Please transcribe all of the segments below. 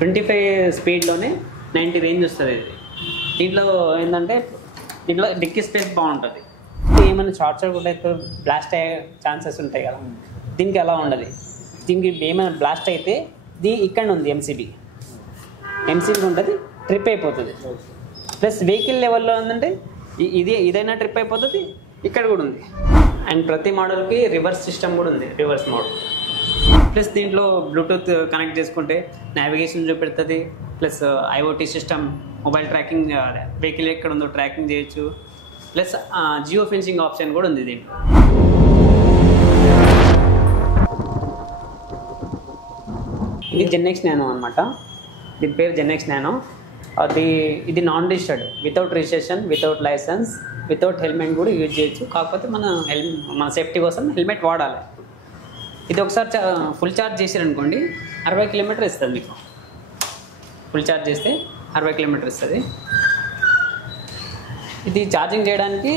25 స్పీడ్లోనే 90 range వస్తుంది. ఇది దీంట్లో ఏంటంటే దీంట్లో డిక్కీ స్పేస్ బాగుంటుంది. ఏమైనా షార్ట్ సర్క్యూట్ అయితే బ్లాస్ట్ అయ్యే ఛాన్సెస్ ఉంటాయి కదా, దీనికి అలా ఉండదు. దీనికి ఏమైనా బ్లాస్ట్ అయితే ఇక్కడ ఉంది ఎంసీబీ ఉంటుంది, ట్రిప్ అయిపోతుంది. ప్లస్ వెహికల్ లెవెల్లో ఏంటంటే ఇదైనా ట్రిప్ అయిపోతుంది, ఇక్కడ కూడా ఉంది. అండ్ ప్రతి మోడల్కి రివర్స్ సిస్టమ్ కూడా ఉంది, రివర్స్ మోడల్. ప్లస్ దీంట్లో బ్లూటూత్ కనెక్ట్ చేసుకుంటే నావిగేషన్ చూపెడుతుంది. Plus IoT system, mobile tracking, vehicle ఎక్కడ ఉందో ట్రాకింగ్ చేయొచ్చు. ప్లస్ జియో ఫెన్సింగ్ ఆప్షన్ కూడా ఉంది దీంట్లో. ఇది జెన్ఎక్స్ నానో అనమాట. దీని పేరు జెన్ఎక్స్ నానో. ఇది non registered, without registration, without licence, without helmet కూడా యూజ్ చేయొచ్చు. కాకపోతే మన సేఫ్టీ కోసం హెల్మెట్ వాడాలి. ఇది ఒకసారి ఫుల్ ఛార్జ్ చేసారనుకోండి 60 కిలోమీటర్ ఇస్తుంది మీకు. ఫుల్ ఛార్జ్ చేస్తే 60 కిలోమీటర్ ఇస్తుంది. ఇది ఛార్జింగ్ చేయడానికి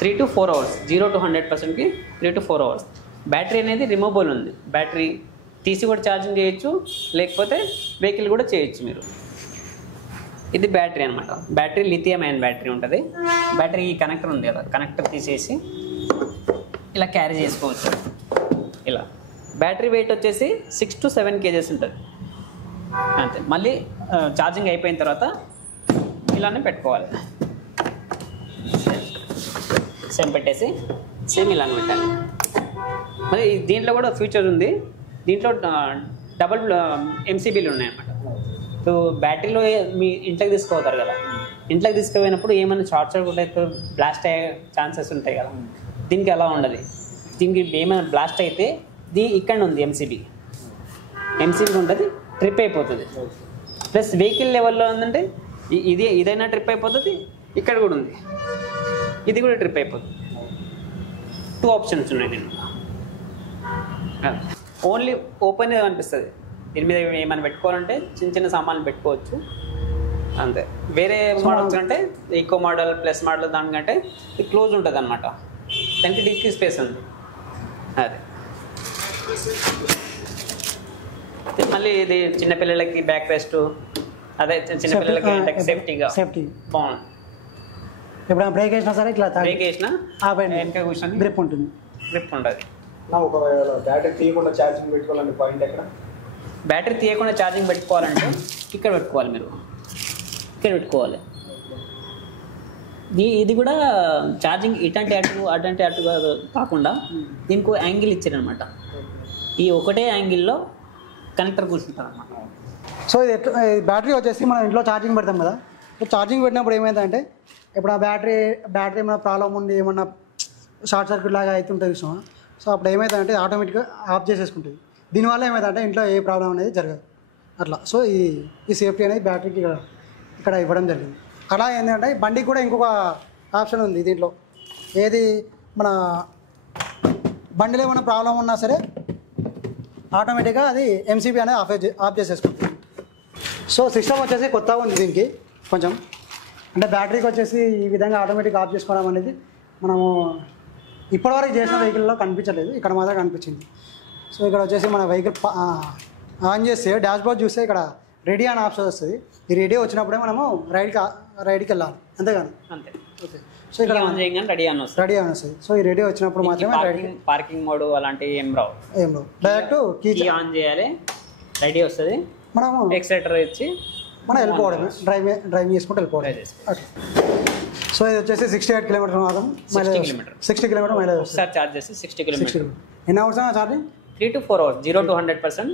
3 to 4 hours, 0 to 100%కి 3 to 4 hours. Battery అనేది రిమూవబుల్ ఉంది. బ్యాటరీ తీసి కూడా ఛార్జింగ్ చేయొచ్చు, లేకపోతే వెహికల్ కూడా చేయొచ్చు మీరు. ఇది బ్యాటరీ అనమాట. బ్యాటరీ లిథియం అయన్ బ్యాటరీ ఉంటుంది. బ్యాటరీ ఈ కనెక్టర్ ఉంది కదా, కనెక్టర్ తీసేసి ఇలా క్యారీ చేసుకోవచ్చు. ఇలా బ్యాటరీ వెయిట్ వచ్చేసి 6 to 7 kgs ఉంటుంది అంతే. మళ్ళీ ఛార్జింగ్ అయిపోయిన తర్వాత ఇలానే పెట్టుకోవాలి. సేమ్ పెట్టేసి సేమ్ ఇలానే పెట్టాలి. మరి దీంట్లో కూడా ఫీచర్ ఉంది. దీంట్లో డబల్ ఎంసీబీలు ఉన్నాయన్నమాట. సో బ్యాటరీలో మీ ఇంట్లోకి తీసుకుపోతారు కదా, ఇంట్లోకి తీసుకుపోయినప్పుడు ఏమైనా షార్ట్ సర్క్యూట్ అయితే బ్లాస్ట్ అయ్యే ఛాన్సెస్ ఉంటాయి కదా, దీనికి అలా ఉండదు. దీనికి ఏమైనా బ్లాస్ట్ అయితే ఇక్కడ ఉంది ఎంసీబీ ఉంటుంది, ట్రిప్ అయిపోతుంది. ప్లస్ వెహికల్ లెవెల్లో ఏంటంటే ఇదైనా ట్రిప్ అయిపోతుంది, ఇక్కడ కూడా ఉంది, ఇది కూడా ట్రిప్ అయిపోతుంది. 2 ఆప్షన్స్ ఉన్నాయి దీంట్లో. ఓన్లీ ఓపెన్ అనిపిస్తుంది. దీని మీద ఏమైనా పెట్టుకోవాలంటే చిన్న చిన్న సామాన్లు పెట్టుకోవచ్చు అంతే. వేరే మోడల్స్ అంటే ఈకో మోడల్, ప్లస్ మోడల్ దానికంటే ఇది క్లోజ్ ఉంటుంది అనమాట. దానికి డిక్కీ స్పేస్ ఉంది. అదే మళ్ళీ ఇది చిన్నపిల్లలకి బ్యాక్ రెస్ట్, అదే చిన్నపిల్లలకి సేఫ్టీగా బాగుంది. ఎప్పుడైనా బ్రేక్ వేసినా సరే ఇట్లా బ్రేక్ వేసినా వెనక కూర్చొని గ్రిప్ ఉంటుంది. ఒకవేళ బ్యాటరీ తీయకుండా ఛార్జింగ్ పెట్టుకోవాలంటే పాయింట్ ఎక్కడ? బ్యాటరీ తీయకుండా ఛార్జింగ్ పెట్టుకోవాలంటే ఇక్కడ పెట్టుకోవాలి. మీరు ఇక్కడ పెట్టుకోవాలి. ఇది కూడా ఛార్జింగ్ ఇట్లాంటి అటు కాకుండా దీనికి యాంగిల్ ఇచ్చారనమాట. ఈ ఒకటే యాంగిల్లో కనెక్టర్ కూర్చుంటారు అనమాట. సో ఇది బ్యాటరీ వచ్చేసి మనం ఇంట్లో ఛార్జింగ్ పెడతాం కదా, ఛార్జింగ్ పెట్టినప్పుడు ఏమైందంటే ఇప్పుడు ఆ బ్యాటరీ ఏమైనా ప్రాబ్లం ఉండి ఏమన్నా షార్ట్ సర్క్యూట్ లాగా అవుతుంటుంది విషయం. సో అప్పుడు ఏమవుతుందంటే ఆటోమేటిక్గా ఆఫ్ చేసేసుకుంటుంది. దీనివల్ల ఏమవుతుందంటే ఇంట్లో ఏ ప్రాబ్లం అనేది జరగదు అట్లా. సో ఈ సేఫ్టీ అనేది బ్యాటరీకి ఇక్కడ ఇవ్వడం జరిగింది. అలా ఏంటంటే బండికి కూడా ఇంకొక ఆప్షన్ ఉంది దీంట్లో. ఏది మన బండిలో ఏమైనా ప్రాబ్లం ఉన్నా సరే ఆటోమేటిక్గా అది ఎంసీబీ అనేది ఆఫ్ చేసేసుకుంటుంది. సో సిస్టమ్ వచ్చేసి కొత్తగా ఉంది దీనికి కొంచెం. అంటే బ్యాటరీకి వచ్చేసి ఈ విధంగా ఆటోమేటిక్గా ఆఫ్ చేసుకోవడం అనేది మనము ఇప్పటివరకు చేసిన వెహికల్లో కనిపించలేదు, ఇక్కడ మాత్రం కనిపించింది. సో ఇక్కడ వచ్చేసి మన వెహికల్ ఆన్ చేస్తే డాష్బోర్డ్ చూస్తే ఇక్కడ రెడీ అని ఆప్షన్ వస్తుంది. ఈ రెడీ వచ్చినప్పుడే మనము రైడ్కి వెళ్ళాలి, అంతేగాని అంతే. ఓకే. సో ఇక్కడ రెడీ అని వస్తుంది. సో ఈ రెడీ వచ్చినప్పుడు మాత్రమే పార్కింగ్ మోడ్ అలాంటివి ఏం రావు. డైరెక్ట్ కీ ఆన్ చేయాలి, రెడీ వస్తుంది, మనము ఎక్సలేటర్ ఇచ్చి మనం వెళ్ళిపోవడమే, డ్రైవ్ చేసుకుంటూ వెళ్ళిపోవడం. సో ఇది వచ్చేసి 68 కిలోమీటర్ మాత్రం 60 కిలోమీటర్ మైలేజ్ వస్తుంది. ఒకసారి ఛార్జ్ చేసి 60 కిలోమీటర్. ఎన్ని hours charging? 3 to 4 hours, 0 to 100%,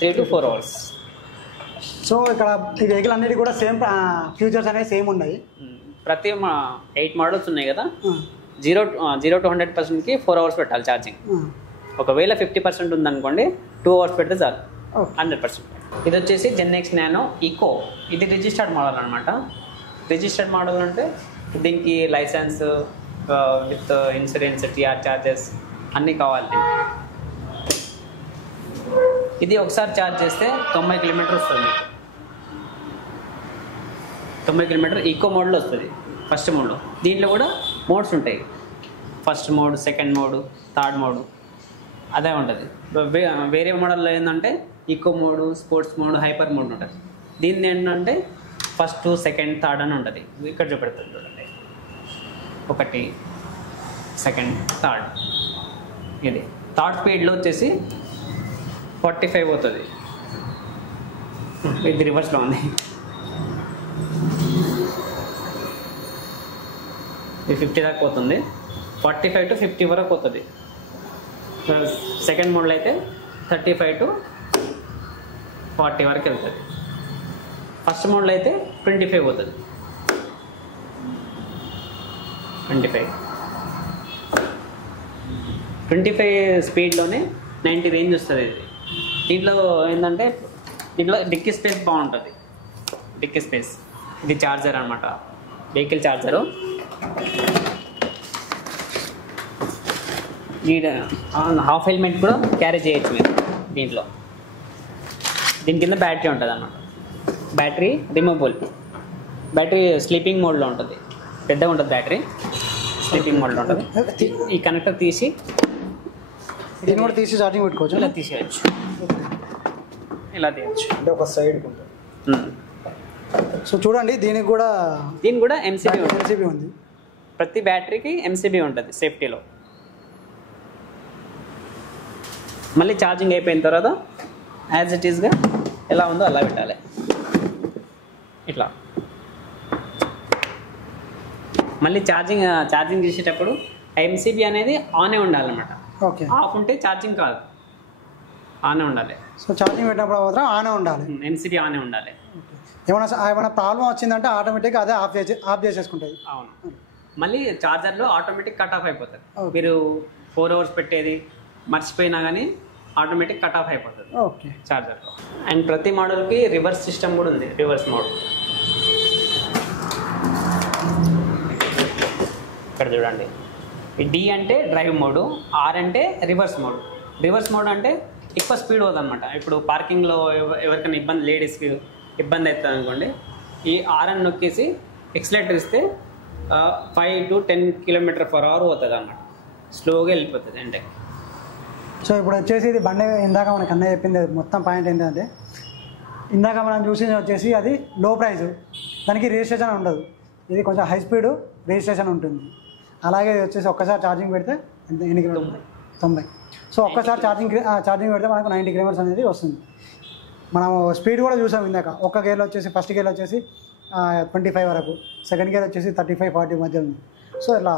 3 to 4 hours. So ఇక్కడ ఈ వెహికల్ అన్నిటి కూడా సేమ్ ఫ్యూచర్స్ అనేవి సేమ్ ఉన్నాయి. ప్రతి 8 మోడల్స్ ఉన్నాయి కదా, 0 to 100%కి 4 అవర్స్ పెట్టాలి ఛార్జింగ్. ఒకవేళ 50% ఉందనుకోండి 2 అవర్స్ పెడితే చాలు 100%. ఇది వచ్చేసి జెన్ఎక్స్ నానో ఈకో. ఇది రిజిస్టర్డ్ మోడల్ అనమాట. రిజిస్టర్డ్ మోడల్ అంటే దీనికి licence with insurance, TR charges అన్నీ కావాలి. ఇది ఒకసారి ఛార్జ్ చేస్తే 90 కిలోమీటర్ వస్తుంది. 90 కిలోమీటర్ ఈకో మోడ్లో వస్తుంది, ఫస్ట్ మోడ్లో. దీంట్లో కూడా మోడ్స్ ఉంటాయి, first mode, second mode, third mode, అదే ఉంటుంది. వేరే మోడల్లో ఏంటంటే eco mode, sports mode, hyper mode ఉంటుంది. దీన్ని ఏంటంటే ఫస్ట్, సెకండ్, థర్డ్ అని ఉంటుంది. ఇక్కడ చూపెడుతుంది చూడండి, 1, 2, థర్డ్. ఇది థర్డ్ స్పీడ్లో వచ్చేసి 45 పోతుంది. ఇది రివర్స్లో ఉంది. ఇది 50 దాకా పోతుంది. 45 to 50 వరకు పోతుంది. సెకండ్ మోడ్లో అయితే 35 to 40 వరకు వెళ్తుంది. ఫస్ట్ మోడ్లో అయితే 25 పోతుంది. 25 స్పీడ్లోనే 90 రేంజ్ వస్తుంది. ఇది దీంట్లో ఏంటంటే దీంట్లో డిక్కీ స్పేస్ బాగుంటుంది. డిక్కీ స్పేస్ ఇది చార్జర్ అనమాట, వెహికల్ చార్జరు. ఈ హాఫ్ హెల్మెట్ కూడా క్యారీ చేయొచ్చు మీరు దీంట్లో. దీని కింద బ్యాటరీ ఉంటుంది అన్నమాట. Battery removable. బ్యాటరీ స్లీపింగ్ మోడ్లో ఉంటుంది, పెద్దగా ఉంటుంది బ్యాటరీ. స్లీపింగ్ మోడ్లో ఉంటుంది. ఈ కనెక్టర్ తీసి దీన్ని కూడా తీసి ఛార్జింగ్ పెట్టుకోవచ్చు. ఇలా తీసేయచ్చు, ఇలా తీయచ్చు. అంటే ఒక సైడ్ ఉంటుంది. సో చూడండి, దీనికి కూడా ఎంసీబీ ఉంది. ప్రతి బ్యాటరీకి ఎంసీబీ ఉంటుంది సేఫ్టీలో. మళ్ళీ ఛార్జింగ్ అయిపోయిన తర్వాత యాజ్ ఇట్ ఈస్గా ఎలా ఉందో అలా పెట్టాలి. ఇట్లా మళ్ళీ ఛార్జింగ్ చేసేటప్పుడు ఎంసీబీ అనేది ఆనే ఉండాలన్నమాట. ఓకే, ఆఫ్ ఉంటే ఛార్జింగ్ కాదు, ఆనే ఉండాలి. సో ఛార్జింగ్ పెట్టినప్పుడు మాత్రం ఆనే ఉండాలి, ఎంసీబీ ఆనే ఉండాలి. ఏమైనా ప్రాబ్లం వచ్చిందంటే ఆటోమేటిక్గా అదే ఆఫ్ చేసేసుకుంటుంది. అవును, మళ్ళీ ఛార్జర్లో ఆటోమేటిక్ కట్ ఆఫ్ అయిపోతుంది. మీరు 4 hours పెట్టేది మర్చిపోయినా కానీ ఆటోమేటిక్ కట్ ఆఫ్ అయిపోతుంది ఓకే ఛార్జర్లో. అండ్ ప్రతి మోడల్కి రివర్స్ సిస్టమ్ కూడా ఉంది, రివర్స్ మోడ్. ఇక్కడ చూడండి, ఈ డి అంటే డ్రైవ్ మోడు, ఆర్ అంటే రివర్స్ మోడ్. రివర్స్ మోడ్ అంటే ఎక్కువ స్పీడ్ పోదన్నమాట. ఇప్పుడు పార్కింగ్లో ఎవరికైనా లేడీస్కి ఇబ్బంది అవుతుంది అనుకోండి, ఈ ఆర్ అని నొక్కేసి ఎక్సలేటర్ ఇస్తే 5 to 10 km/h పోతుంది అన్నమాట. స్లోగా వెళ్ళిపోతుంది అంటే. సో ఇప్పుడు వచ్చేసి ఇది బండి ఇందాక మనకు అన్నయ్య చెప్పింది మొత్తం పాయింట్ ఏంటంటే, ఇందాక మనం చూసింది వచ్చేసి అది లో ప్రైస్, దానికి రిజిస్ట్రేషన్ ఉండదు. ఇది కొంచెం హై స్పీడ్ రిజిస్ట్రేషన్ ఉంటుంది. అలాగే ఇది వచ్చేసి ఒక్కసారి ఛార్జింగ్ పెడితే ఎన్ని కిలోమీటర్లు? 90. సో ఒక్కసారి ఛార్జింగ్ పెడితే మనకు 90 km అనేది వస్తుంది. మనం స్పీడ్ కూడా చూసాం ఇందాక. ఒక్క గేర్లో వచ్చేసి ఫస్ట్ గేర్లో వచ్చేసి 25 వరకు, సెకండ్ గేర్ వచ్చేసి 35-40 మధ్య ఉంది. సో ఇట్లా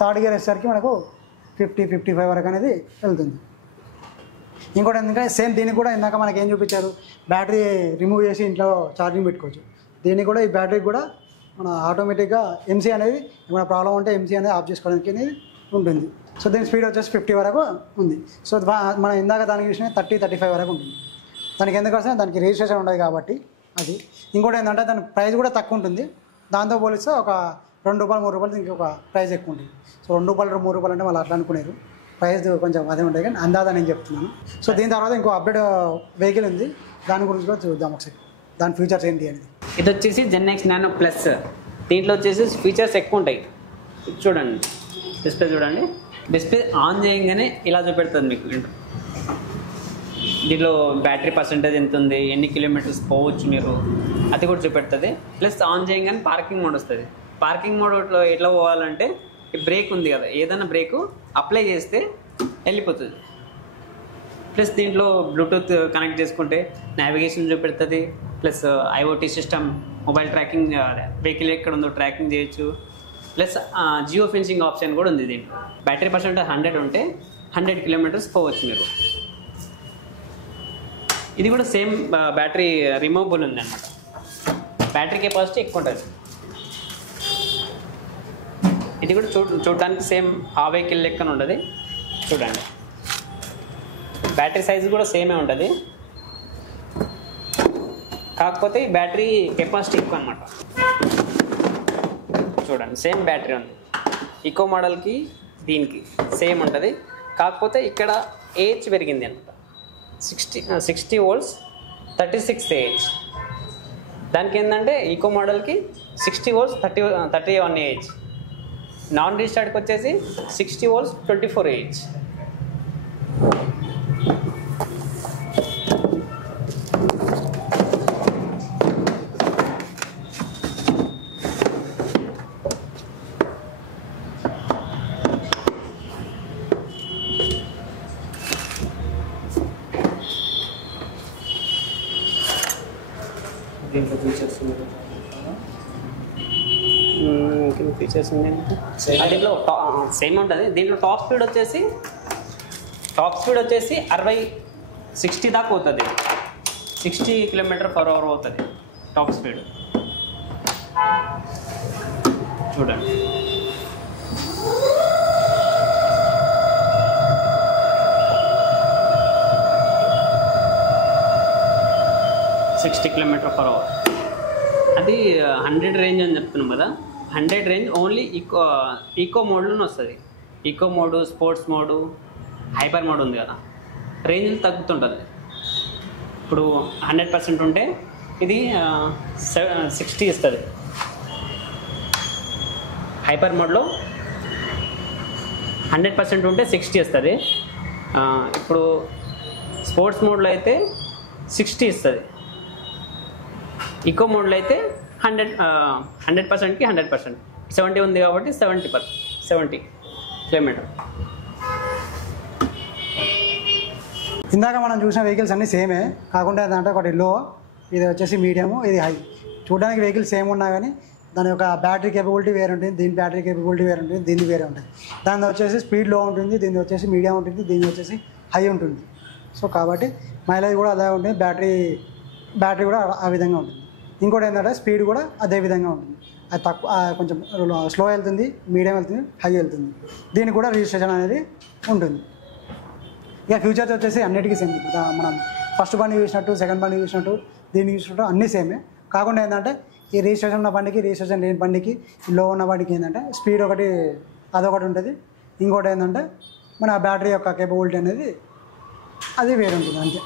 థర్డ్ గేర్ వచ్చేసరికి మనకు 50-55 వరకు అనేది వెళ్తుంది. ఇంకోటి ఎందుకంటే సేమ్ దీనికి కూడా ఇందాక మనకి ఏం చూపించారు, బ్యాటరీ రిమూవ్ చేసి ఇంట్లో ఛార్జింగ్ పెట్టుకోవచ్చు. దీనికి కూడా ఈ బ్యాటరీ కూడా మన ఆటోమేటిక్గా ఎంసీ అనేది ఏమైనా ప్రాబ్లం ఉంటే ఎంసీ అనేది ఆఫ్ చేసుకోవడానికి అనేది ఉంటుంది. సో దీని స్పీడ్ వచ్చేసి 50 వరకు ఉంది. సో మనం ఇందాక దానికి చూసిన 30-35 వరకు ఉంటుంది. దానికి ఎందుకోసం దానికి రిజిస్ట్రేషన్ ఉండదు కాబట్టి అది. ఇంకోటి ఏంటంటే దాని ప్రైస్ కూడా తక్కువ ఉంటుంది. దాంతో పోలిస్తే ఒక ₹2-3 దీనికి ఒక ప్రైస్ ఎక్కువ ఉంటుంది. సో ₹2-3 అంటే వాళ్ళు అట్లా అనుకునేరు, ప్రైస్ కొంచెం అదే ఉంటుంది. కానీ అందాదా నేను చెప్తున్నాను. సో దీని తర్వాత ఇంకో అప్డేట్ వెహికల్ ఉంది, దాని గురించి కూడా చూద్దాం ఒకసారి, దాని ఫీచర్స్ ఏంటి అనేది. ఇది వచ్చేసి జెన్ఎక్స్ నానో ప్లస్. దీంట్లో వచ్చేసి ఫీచర్స్ ఎక్కువ ఉంటాయి. చూడండి, డిస్ప్లే చూడండి. డిస్ప్లే ఆన్ చేయగానే ఇలా చూపెడుతుంది మీకు. దీంట్లో బ్యాటరీ పర్సెంటేజ్ ఎంత ఉంది, ఎన్ని కిలోమీటర్స్ పోవచ్చు మీరు, అది కూడా చూపెడుతుంది. ప్లస్ ఆన్ చేయగానే పార్కింగ్ మోడ్ వస్తుంది. పార్కింగ్ మోడ్లో ఎట్లా పోవాలంటే, ఈ బ్రేక్ ఉంది కదా, ఏదైనా బ్రేకు అప్లై చేస్తే వెళ్ళిపోతుంది. ప్లస్ దీంట్లో బ్లూటూత్ కనెక్ట్ చేసుకుంటే నావిగేషన్ చూపెడుతుంది. Plus IoT system, mobile tracking, vehicle ఎక్కడ ఉందో ట్రాకింగ్ చేయొచ్చు. ప్లస్ జియో ఫెన్సింగ్ ఆప్షన్ కూడా ఉంది దీంట్లో. బ్యాటరీ పర్సెంటేజ్ 100 ఉంటే 100 kilometers పోవచ్చు మీరు. ఇది కూడా సేమ్ బ్యాటరీ రిమూవబుల్ ఉంది అన్నమాట. బ్యాటరీ కెపాసిటీ ఎక్కువ ఉంటుంది. ఇది కూడా చూడడానికి సేమ్ ఆ వెహికల్ లెక్కన ఉంటుంది. చూడండి, బ్యాటరీ సైజు కూడా సేమే ఉంటుంది, కాకపోతే ఈ బ్యాటరీ కెపాసిటీ ఎక్కువ అనమాట. చూడండి, సేమ్ బ్యాటరీ ఉంది. ఈకో మోడల్కి దీనికి సేమ్ ఉంటుంది, కాకపోతే ఇక్కడ ఏహెచ్ పెరిగింది అనమాట. 60 volts 36 AH. దానికి ఏంటంటే ఈకో మోడల్కి 60 volts 31 AH. నాన్ రీస్టార్ట్కి వచ్చేసి 60 volts 24 AH. దీంట్లో ఫీచర్స్ ఇంకేం ఫీచర్స్ ఉన్నాయి దీంట్లో సేమ్ ఉంటుంది. దీంట్లో టాప్ స్పీడ్ వచ్చేసి 60 దాకా పోతుంది. 60 km/h అవుతుంది టాప్ స్పీడ్. చూడండి km/h. అది 100 రేంజ్ అని చెప్తున్నాం కదా. 100 రేంజ్ ఓన్లీ ఈకో మోడ్లోనే వస్తుంది. Eco mode, sports mode, hyper mode ఉంది కదా, రేంజ్ తగ్గుతుంటుంది. ఇప్పుడు 100% ఉంటే ఇది 60 ఇస్తుంది. హైపర్ మోడ్లో 100% ఉంటే 60 వస్తుంది. ఇప్పుడు స్పోర్ట్స్ మోడ్లో అయితే 60 ఇస్తుంది. ఈకో మోడ్లో అయితే 100%కి 100%. 70 ఉంది కాబట్టి 70 km. ఇందాక మనం చూసిన వెహికల్స్ అన్నీ సేమే, కాకుండా ఏంటంటే ఒకటి లో, ఇది వచ్చేసి మీడియము, ఇది హై. చూడడానికి వెహికల్స్ సేమ్ ఉన్నా కానీ దాని యొక్క బ్యాటరీ కేపబిలిటీ వేరే ఉంటుంది, దీని బ్యాటరీ కేపబిలిటీ వేరే ఉంటుంది, దీన్ని వేరే ఉంటుంది. దాని వచ్చేసి స్పీడ్ లో ఉంటుంది, దీని వచ్చేసి మీడియం ఉంటుంది, దీని వచ్చేసి హై ఉంటుంది. సో కాబట్టి మైలేజ్ కూడా అదే ఉంటుంది, బ్యాటరీ కూడా ఆ విధంగా ఉంటుంది. ఇంకోటి ఏంటంటే స్పీడ్ కూడా అదే విధంగా ఉంటుంది. అది తక్కువ, కొంచెం స్లో వెళ్తుంది, మీడియం వెళ్తుంది, హై వెళ్తుంది. దీనికి కూడా రిజిస్ట్రేషన్ అనేది ఉంటుంది. ఇక ఫ్యూచర్స్ వచ్చేసి అన్నిటికీ సేమ్. మనం ఫస్ట్ బండి చూసినట్టు, సెకండ్ బండి చూసినట్టు, దీన్ని చూసినట్టు అన్నీ సేమే. కాకుండా ఏంటంటే ఈ రిజిస్ట్రేషన్ ఉన్న బండికి, రిజిస్ట్రేషన్ లేని బండికి, లో ఉన్న బండికి ఏంటంటే స్పీడ్ ఒకటి అదొకటి ఉంటుంది. ఇంకోటి ఏంటంటే మన బ్యాటరీ యొక్క కేపబిలిటీ అనేది అది వేరు ఉంటుంది అంతే.